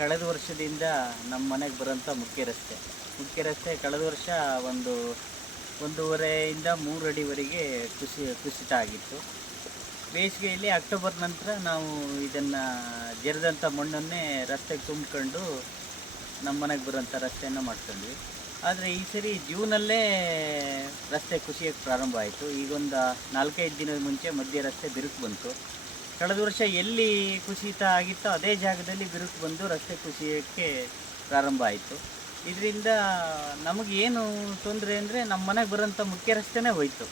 ಕಳೆದ ವರ್ಷದಿಂದ ನಮ್ಮ ಮನೆಗೆ ಬರೋಂಥ ಮುಖ್ಯ ರಸ್ತೆ. ಮುಖ್ಯ ರಸ್ತೆ ಕಳೆದ ವರ್ಷ ಒಂದು ಒಂದೂವರೆಯಿಂದ ಮೂರು ಅಡಿವರೆಗೆ ಕುಸಿ ಕುಸಿತ ಆಗಿತ್ತು. ಬೇಸಿಗೆಯಲ್ಲಿ ಅಕ್ಟೋಬರ್ ನಂತರ ನಾವು ಇದನ್ನು ಜರಿದಂಥ ಮಣ್ಣನ್ನೇ ರಸ್ತೆಗೆ ತುಂಬಿಕೊಂಡು ನಮ್ಮ ಮನೆಗೆ ಬರೋಂಥ ರಸ್ತೆಯನ್ನು ಮಾಡ್ಕೊಂಡ್ವಿ. ಆದರೆ ಈ ಸರಿ ಜೂನಲ್ಲೇ ರಸ್ತೆ ಕುಸಿಯೋಕ್ಕೆ ಪ್ರಾರಂಭ ಆಯಿತು. ಈಗೊಂದು ನಾಲ್ಕೈದು ದಿನದ ಮುಂಚೆ ಮಧ್ಯ ರಸ್ತೆ ಬಿರುಕು ಬಂತು. ಕಳೆದ ವರ್ಷ ಎಲ್ಲಿ ಕುಸಿತ ಆಗಿತ್ತೋ ಅದೇ ಜಾಗದಲ್ಲಿ ಬಿರುಕು ಬಂದು ರಸ್ತೆ ಕುಸಿಯೋಕ್ಕೆ ಪ್ರಾರಂಭ ಆಯಿತು. ಇದರಿಂದ ನಮಗೇನು ತೊಂದರೆ ಅಂದರೆ ನಮ್ಮ ಮನೆಗೆ ಬರೋಂಥ ಮುಖ್ಯ ರಸ್ತೆನೇ ಹೋಯಿತು.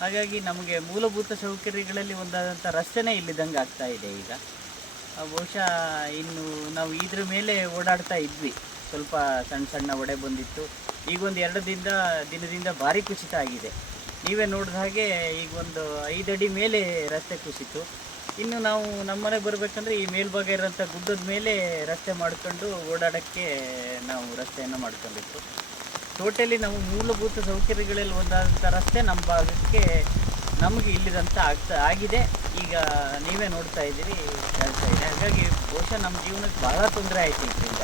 ಹಾಗಾಗಿ ನಮಗೆ ಮೂಲಭೂತ ಸೌಕರ್ಯಗಳಲ್ಲಿ ಒಂದಾದಂಥ ರಸ್ತೆನೇ ಇಲ್ಲಿದ್ದಂಗೆ ಆಗ್ತಾ ಇದೆ ಈಗ. ಬಹುಶಃ ಇನ್ನು ನಾವು ಇದ್ರ ಮೇಲೆ ಓಡಾಡ್ತಾ ಇದ್ವಿ. ಸ್ವಲ್ಪ ಸಣ್ಣ ಸಣ್ಣ ಒಡೆ ಬಂದಿತ್ತು. ಈಗೊಂದು ಎರಡು ದಿನದ ದಿನದಿಂದ ಭಾರಿ ಕುಸಿತ ಆಗಿದೆ. ನೀವೇ ನೋಡಿದ ಹಾಗೆ ಈಗ ಒಂದು ಐದು ಅಡಿ ಮೇಲೆ ರಸ್ತೆ ಕುಸಿತು. ಇನ್ನು ನಾವು ನಮ್ಮನೆಗೆ ಬರಬೇಕಂದ್ರೆ ಈ ಮೇಲ್ಭಾಗ ಇರೋಂಥ ಗುಡ್ಡದ ಮೇಲೆ ರಸ್ತೆ ಮಾಡ್ಕೊಂಡು ಓಡಾಡೋಕ್ಕೆ ನಾವು ರಸ್ತೆಯನ್ನು ಮಾಡ್ಕೊಂಡಿತ್ತು ಟೋಟಲಿ ನಾವು ಮೂಲಭೂತ ಸೌಕರ್ಯಗಳಲ್ಲಿ ಒಂದಾದಂಥ ರಸ್ತೆ ನಮ್ಮ ಭಾಗಕ್ಕೆ ನಮಗೆ ಇಲ್ಲಿದಂಥ ಆಗ್ತಾ ಆಗಿದೆ. ಈಗ ನೀವೇ ನೋಡ್ತಾ ಇದ್ದೀರಿ. ಹಾಗಾಗಿ ಬಹುಶಃ ನಮ್ಮ ಜೀವನಕ್ಕೆ ಬಹಳ ತೊಂದರೆ ಆಯಿತು ಇದರಿಂದ.